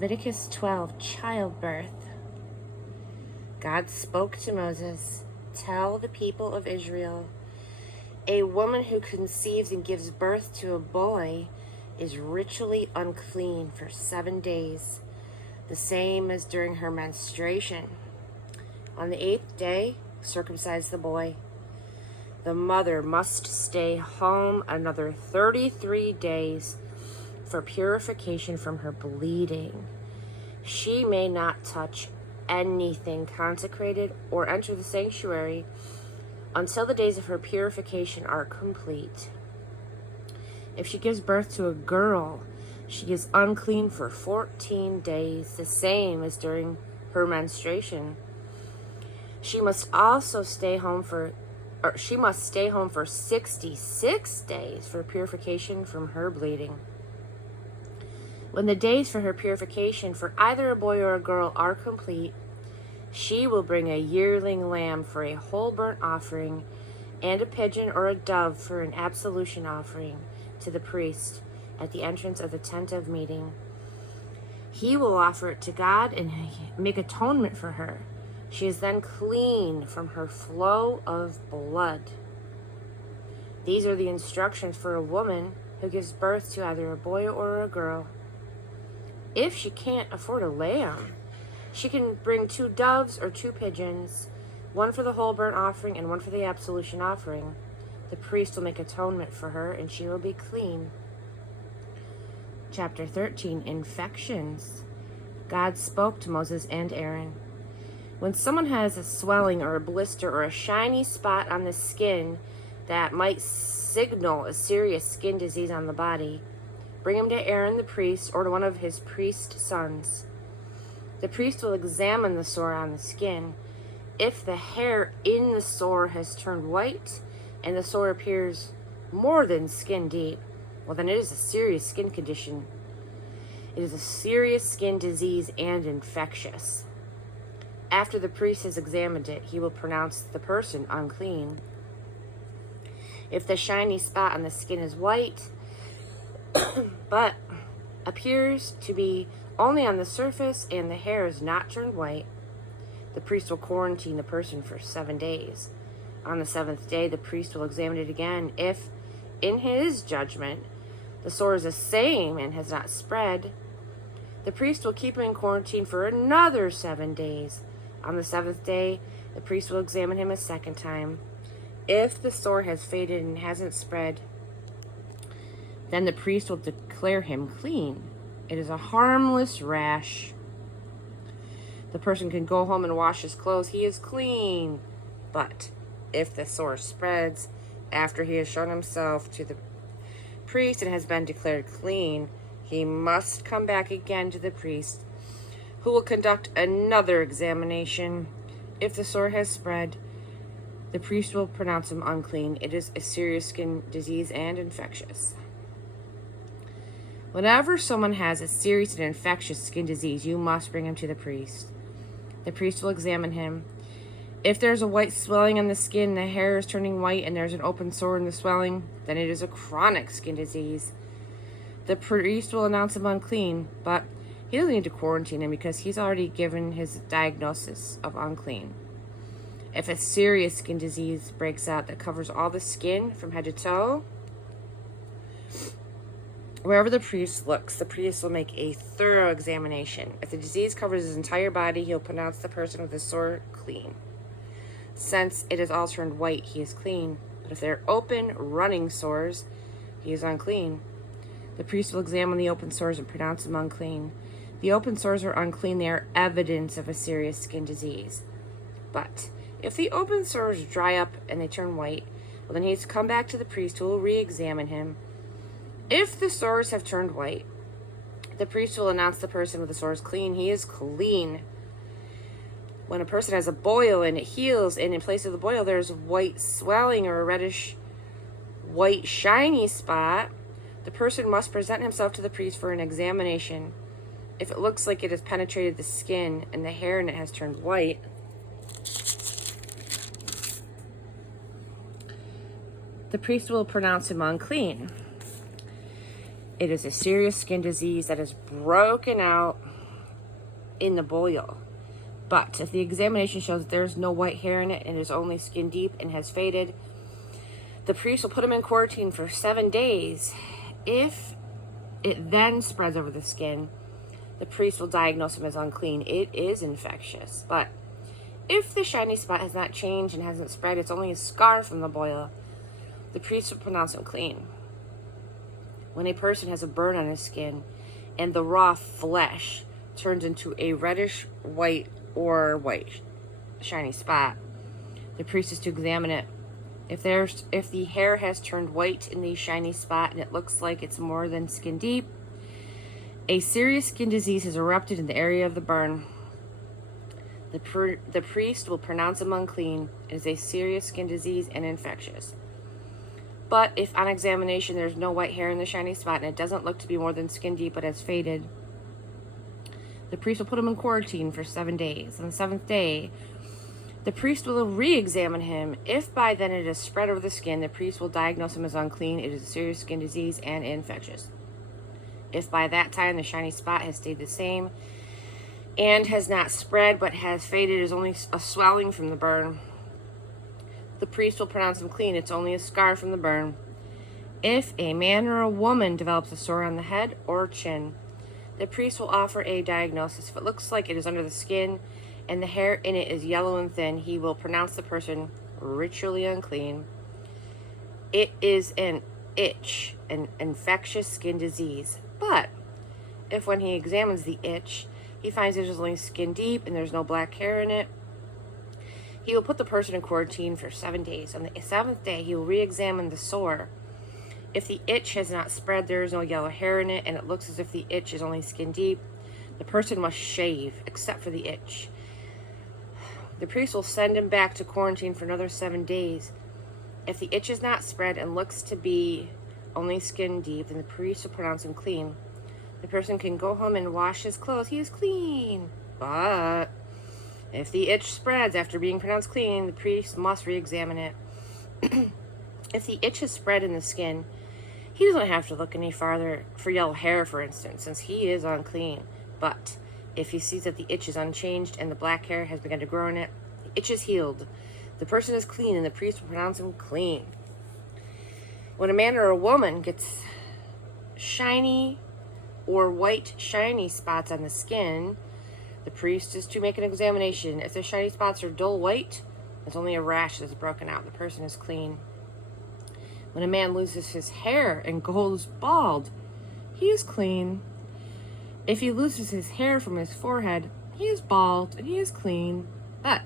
Leviticus 12, childbirth. God spoke to Moses, "Tell the people of Israel, a woman who conceives and gives birth to a boy is ritually unclean for 7 days, the same as during her menstruation. On the 8th day, circumcise the boy. The mother must stay home another 33 days for purification from her bleeding. She may not touch anything consecrated or enter the sanctuary until the days of her purification are complete. If she gives birth to a girl, she is unclean for 14 days, the same as during her menstruation. She must stay home for 66 days for purification from her bleeding. When the days for her purification for either a boy or a girl are complete, she will bring a yearling lamb for a whole burnt offering and a pigeon or a dove for an absolution offering to the priest at the entrance of the tent of meeting. He will offer it to God and make atonement for her. She is then clean from her flow of blood. These are the instructions for a woman who gives birth to either a boy or a girl. If she can't afford a lamb, she can bring 2 doves or 2 pigeons, one for the whole burnt offering and one for the absolution offering. The priest will make atonement for her, and she will be clean. Chapter 13, Infections. God spoke to Moses and Aaron. When someone has a swelling or a blister or a shiny spot on the skin that might signal a serious skin disease on the body, bring him to Aaron the priest or to one of his priest sons. The priest will examine the sore on the skin. If the hair in the sore has turned white and the sore appears more than skin deep, well, then it is a serious skin condition. It is a serious skin disease and infectious. After the priest has examined it, he will pronounce the person unclean. If the shiny spot on the skin is white, but appears to be only on the surface and the hair is not turned white, the priest will quarantine the person for 7 days. On the 7th day, the priest will examine it again. If, in his judgment, the sore is the same and has not spread, the priest will keep him in quarantine for another 7 days. On the 7th day, the priest will examine him a second time. If the sore has faded and hasn't spread, then the priest will declare him clean. It is a harmless rash. The person can go home and wash his clothes. He is clean. But if the sore spreads after he has shown himself to the priest and has been declared clean, he must come back again to the priest, who will conduct another examination. If the sore has spread, the priest will pronounce him unclean. It is a serious skin disease and infectious. Whenever someone has a serious and infectious skin disease, you must bring him to the priest. The priest will examine him. If there's a white swelling on the skin, the hair is turning white, and there's an open sore in the swelling, then it is a chronic skin disease. The priest will announce him unclean, but he doesn't need to quarantine him because he's already given his diagnosis of unclean. If a serious skin disease breaks out that covers all the skin from head to toe, wherever the priest looks, the priest will make a thorough examination. If the disease covers his entire body, he'll pronounce the person with the sore clean. Since it has all turned white, he is clean. But if they're open, running sores, he is unclean. The priest will examine the open sores and pronounce them unclean. The open sores are unclean. They are evidence of a serious skin disease. But if the open sores dry up and they turn white, well, then he has to come back to the priest, who will re-examine him. If the sores have turned white, the priest will announce the person with the sores clean. He is clean. When a person has a boil and it heals, and in place of the boil there's white swelling or a reddish white shiny spot, the person must present himself to the priest for an examination. If it looks like it has penetrated the skin and the hair in it has turned white, the priest will pronounce him unclean. It is a serious skin disease that has broken out in the boil. But if the examination shows that there's no white hair in it and is only skin deep and has faded, the priest will put him in quarantine for 7 days. If it then spreads over the skin, the priest will diagnose him as unclean. It is infectious. But if the shiny spot has not changed and hasn't spread, it's only a scar from the boil, the priest will pronounce him clean. When a person has a burn on his skin and the raw flesh turns into a reddish white or white shiny spot, the priest is to examine it. If the hair has turned white in the shiny spot and it looks like it's more than skin deep, a serious skin disease has erupted in the area of the burn. The priest will pronounce him unclean. It is a serious skin disease and infectious. But if on examination there's no white hair in the shiny spot and it doesn't look to be more than skin deep but has faded, the priest will put him in quarantine for 7 days. On the 7th day, the priest will re-examine him. If by then it has spread over the skin, the priest will diagnose him as unclean. It is a serious skin disease and infectious. If by that time the shiny spot has stayed the same and has not spread but has faded, is only a swelling from the burn, the priest will pronounce him clean. It's only a scar from the burn. If a man or a woman develops a sore on the head or chin, the priest will offer a diagnosis. If it looks like it is under the skin and the hair in it is yellow and thin, he will pronounce the person ritually unclean. It is an itch, an infectious skin disease. But if when he examines the itch, he finds there's only skin deep and there's no black hair in it, he will put the person in quarantine for 7 days. On the 7th day, he will re-examine the sore. If the itch has not spread, there is no yellow hair in it, and it looks as if the itch is only skin deep, the person must shave, except for the itch. The priest will send him back to quarantine for another 7 days. If the itch is not spread and looks to be only skin deep, then the priest will pronounce him clean. The person can go home and wash his clothes. He is clean. But if the itch spreads after being pronounced clean, the priest must re-examine it. If the itch has spread in the skin, he doesn't have to look any farther for yellow hair, for instance, since he is unclean. But if he sees that the itch is unchanged and the black hair has begun to grow in it, the itch is healed. The person is clean, and the priest will pronounce him clean. When a man or a woman gets shiny or white shiny spots on the skin, the priest is to make an examination. If the shiny spots are dull white, it's only a rash that's broken out. The person is clean. When a man loses his hair and goes bald, he is clean. If he loses his hair from his forehead, he is bald and he is clean. But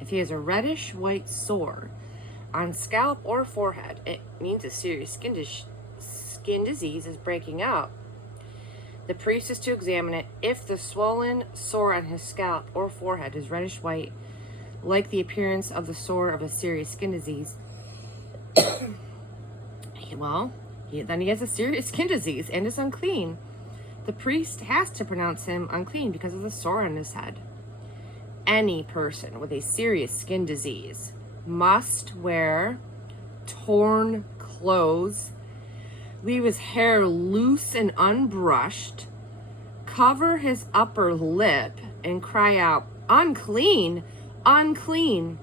if he has a reddish white sore on scalp or forehead, it means a serious skin disease is breaking out. The priest is to examine it. If the swollen sore on his scalp or forehead is reddish white, like the appearance of the sore of a serious skin disease, then he has a serious skin disease and is unclean. The priest has to pronounce him unclean because of the sore on his head. Any person with a serious skin disease must wear torn clothes, leave his hair loose and unbrushed, cover his upper lip, and cry out, "Unclean! Unclean!"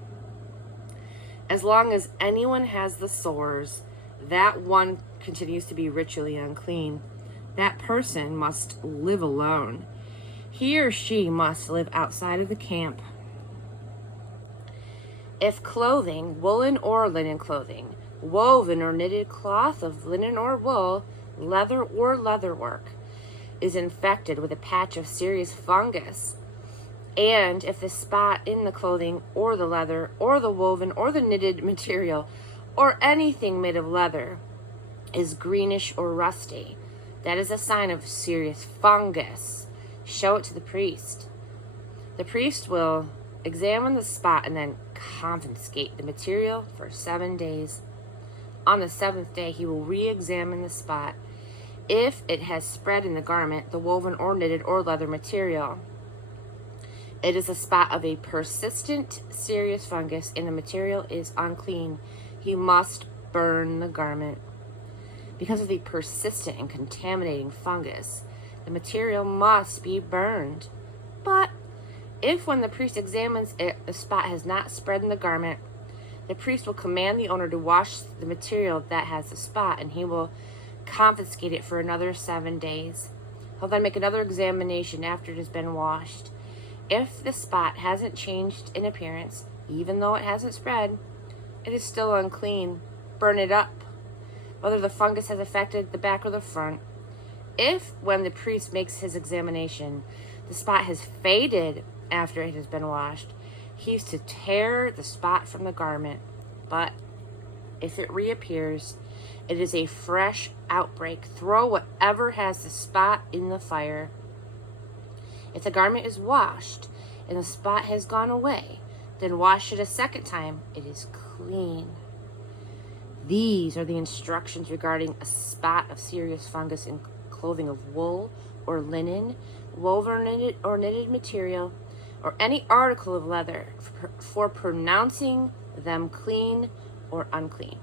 As long as anyone has the sores, that one continues to be ritually unclean. That person must live alone. He or she must live outside of the camp. If clothing, woolen or linen clothing, woven or knitted cloth of linen or wool, leather or leatherwork, is infected with a patch of serious fungus, and if the spot in the clothing or the leather or the woven or the knitted material or anything made of leather is greenish or rusty, that is a sign of serious fungus. Show it to the priest. The priest will examine the spot and then confiscate the material for 7 days. On the 7th day, he will re-examine the spot. If it has spread in the garment, the woven or knitted or leather material, it is a spot of a persistent, serious fungus, and the material is unclean. He must burn the garment. Because of the persistent and contaminating fungus, the material must be burned. But if when the priest examines it, the spot has not spread in the garment, the priest will command the owner to wash the material that has the spot, and he will confiscate it for another 7 days. He'll then make another examination after it has been washed. If the spot hasn't changed in appearance, even though it hasn't spread, it is still unclean. Burn it up, whether the fungus has affected the back or the front. If, when the priest makes his examination, the spot has faded after it has been washed, he's to tear the spot from the garment. But if it reappears, it is a fresh outbreak. Throw whatever has the spot in the fire. If the garment is washed and the spot has gone away, then wash it a second time. It is clean. These are the instructions regarding a spot of serious fungus in clothing of wool or linen, woven or knitted material, or any article of leather, for pronouncing them clean or unclean.